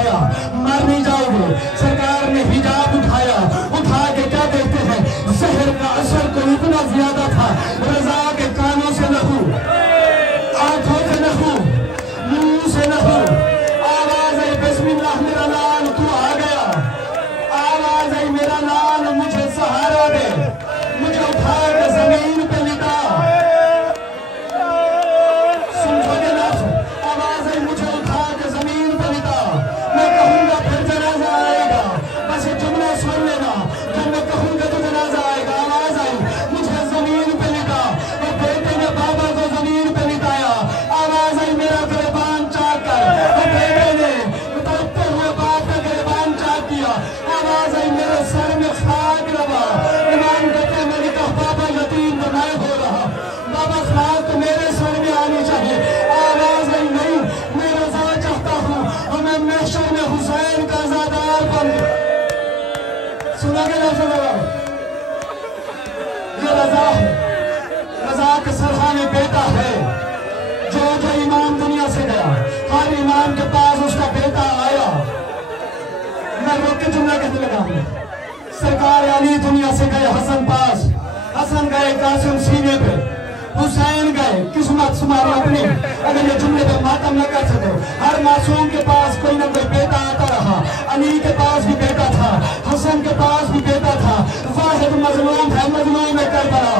उठाया, मर नहीं जाओगे। सरकार ने हिजाब उठाया, उठा के क्या देखते हैं, जहर का असर तो इतना ज्यादा था, रजा के कानों से लहू, आंखों से लहू, मुंह से लहू, आवाज आई बिस्मिल्लाह मेरा लाल तू आ गया, आवाज आई मेरा लाल मुझे सहारा दे, मुझे उठा के जमीन पे लिटा, सुनोगे ना, आवाज आई मुझे उठा के जमीन पे लिटा, मैं कहूंगा फिर जनाजा आएगा, बस ये जुमला सुन लेना, जब मैं कहूंगा तो जनाजा आएगा। आवाज आई मुझे जमीन पे लिटा, और बेटे ने बाबा को जमीन पे लिटाया, आवाज आई मेरा गिरबान चाक कर, और बेटे ने तड़पते हुए बाप का गिरबान चाक किया, आवाज आई मेरे सर में खाक लगा, इमाम कहते मैंने कहा बाबा यतीम तो मैं हो रहा, बाबा खाक तो मेरे सर में आनी चाहिए, आवाज आई नहीं मैं रजा चाहता हूँ, और मैं महशर में हुसैन का ज़ादार बन गया। सुना के ना सुना, ये रजा है, रजा के सरहाने बेटा है, जो इमाम दुनिया से गया, हर इमाम के पास उसका बेटा आया। मैं रोक के जुमला कहने लगा हूँ, सरकार अली दुनिया से गए हसन पास, हसन गए कासिम सीने पे, हुसैन गए किस्मत तुम्हारी अपनी। अगर ये जुमले पे मातम न कर सको, हर मासूम के पास कोई ना कोई बेटा आता रहा, अली के पास भी बेटा था, हसन के पास भी बेटा था, वाहिद मजलूम है, मजलूम है करबला,